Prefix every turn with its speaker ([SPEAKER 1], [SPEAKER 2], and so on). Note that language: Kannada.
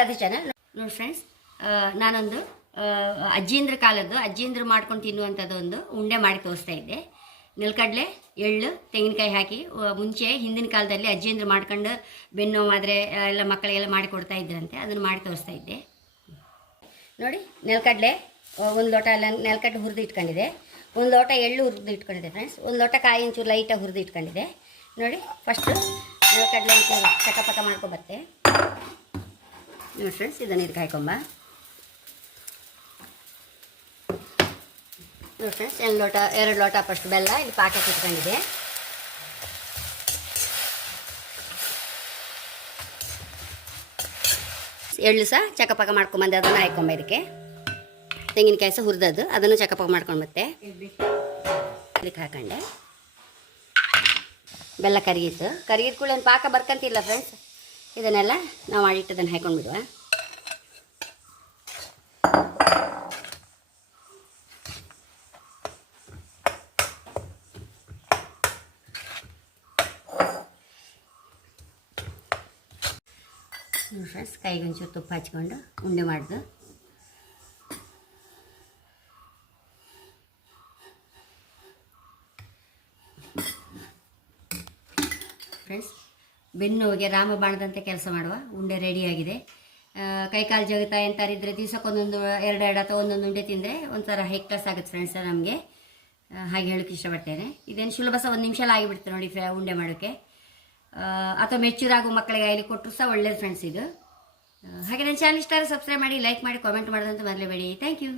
[SPEAKER 1] ರಾಧೆ ಚಾನಲ್ ನೋಡಿ ಫ್ರೆಂಡ್ಸ್ ನಾನೊಂದು ಅಜ್ಜಿಂದ್ರ ಕಾಲದ್ದು, ಅಜ್ಜಿಂದ್ರ ಮಾಡ್ಕೊಂಡು ತಿನ್ನುವಂಥದ್ದು ಒಂದು ಉಂಡೆ ಮಾಡಿ ತೋರಿಸ್ತಾ ಇದ್ದೆ. ನೆಲಕಡಲೆ, ಎಳ್ಳು, ತೆಂಗಿನಕಾಯಿ ಹಾಕಿ ಮುಂಚೆ ಹಿಂದಿನ ಕಾಲದಲ್ಲಿ ಅಜ್ಜಿಂದ್ರ ಮಾಡ್ಕೊಂಡು ಬೆನ್ನು, ಆದರೆ ಎಲ್ಲ ಮಕ್ಕಳಿಗೆಲ್ಲ ಮಾಡಿ ಕೊಡ್ತಾ ಇದ್ರಂತೆ, ಅದನ್ನು ಮಾಡಿ ತೋರಿಸ್ತಾ ಇದ್ದೆ. ನೋಡಿ, ನೆಲಕಡಲೆ ಒಂದು ಲೋಟ ಎಲ್ಲ ನೆಲಕಡಲೆ ಹುರಿದು ಇಟ್ಕೊಂಡಿದೆ. ಒಂದು ಲೋಟ ಎಳ್ಳು ಹುರಿದು ಇಟ್ಕೊಂಡಿದೆ ಫ್ರೆಂಡ್ಸ್ ಒಂದು ಲೋಟ ಕಾಯಿ ಒಂಚೂರು ಲೈಟಾಗಿ ಹುರಿದು ಇಟ್ಕೊಂಡಿದೆ. ನೋಡಿ ಫಸ್ಟು ನೆಲಕಡಲೆ ಒಂಚೂರು ಚಕಪಕ ಮಾಡ್ಕೊಬತ್ತೆ. ನೋಡಿ ಫ್ರೆಂಡ್ಸ್ ಇದು ಕಾಯ್ಕೊಂಬ ನೋಡಿ ಫ್ರೆಂಡ್ಸ್ ಎರಡು ಲೋಟ ಎರಡು ಲೋಟ ಫಸ್ಟ್ ಬೆಲ್ಲ ಇಲ್ಲಿ ಪಾಕ ಇಟ್ಕೊಂಡಿದೆ ಎಳ್ಳು ಸಹ ಚಕಪಕ ಮಾಡ್ಕೊಂಬಂದೆ ಅದನ್ನು ಹಾಕೊಂಬ ಇದಕ್ಕೆ. ತೆಂಗಿನಕಾಯಿ ಸಹ ಹುರಿದದ್ದು, ಅದನ್ನು ಚಕಪಕ ಮಾಡ್ಕೊಂಡು ಮತ್ತೆ ಇದಕ್ಕೆ ಹಾಕೊಂಡೆ. ಬೆಲ್ಲ ಕರಿಗಿತ್ತು. ಕರಿಗಿದ ಕೂಡ ಪಾಕ ಬರ್ಕಂತಿಲ್ಲ ಫ್ರೆಂಡ್ಸ್ ಇದನ್ನೆಲ್ಲ ನಾವು ಮಾಡಿಟ್ಟದನ್ನು ಹಾಕೊಂಡು ಬಿಡುವ ಫ್ರೆಂಡ್ಸ್ ಕೈಗೆ ಒಂಚೂರು ತುಪ್ಪ ಹಚ್ಕೊಂಡು ಉಂಡೆ ಮಾಡ್ದು. ಫ್ರೆಂಡ್ಸ್ ಬೆನ್ನುಗೆ ರಾಮಬಾಣದಂತೆ ಕೆಲಸ ಮಾಡುವ ಉಂಡೆ ರೆಡಿಯಾಗಿದೆ ಕೈಕಾಲು ಜಗತ ಎಂತಾರಿದ್ರೆ ದಿವಸಕ್ಕೊಂದೊಂದು, ಎರಡು ಎರಡು ಅಥವಾ ಒಂದೊಂದು ಉಂಡೆ ತಿಂದರೆ ಒಂಥರ ಹೆಕ್ಟಸ್ ಆಗುತ್ತೆ ಫ್ರೆಂಡ್ಸ್ ನಮಗೆ. ಹಾಗೆ ಹೇಳೋಕ್ಕೆ ಇಷ್ಟಪಡ್ತೇನೆ. ಇದೇನು ಸುಲಭ ಸಹ ಒಂದು ನಿಮಿಷ ಆಗಿಬಿಡ್ತದೆ ನೋಡಿ ಫ್ರೆ ಉಂಡೆ ಮಾಡೋಕ್ಕೆ ಅಥವಾ ಅಥವಾ ಆಗೋ ಮಕ್ಕಳಿಗೆ ಇಲ್ಲಿ ಕೊಟ್ಟರು ಸಹ ಒಳ್ಳೇದು ಫ್ರೆಂಡ್ಸ್ ಇದು. ಹಾಗೆ ನನ್ನ ಚಾನಲ್ ಇಷ್ಟ ಸಬ್ಸ್ಕ್ರೈಬ್ ಮಾಡಿ ಲೈಕ್ ಮಾಡಿ ಕಾಮೆಂಟ್ ಮಾಡೋದಂತ ಮರಲೇಬೇಡಿ. Thank you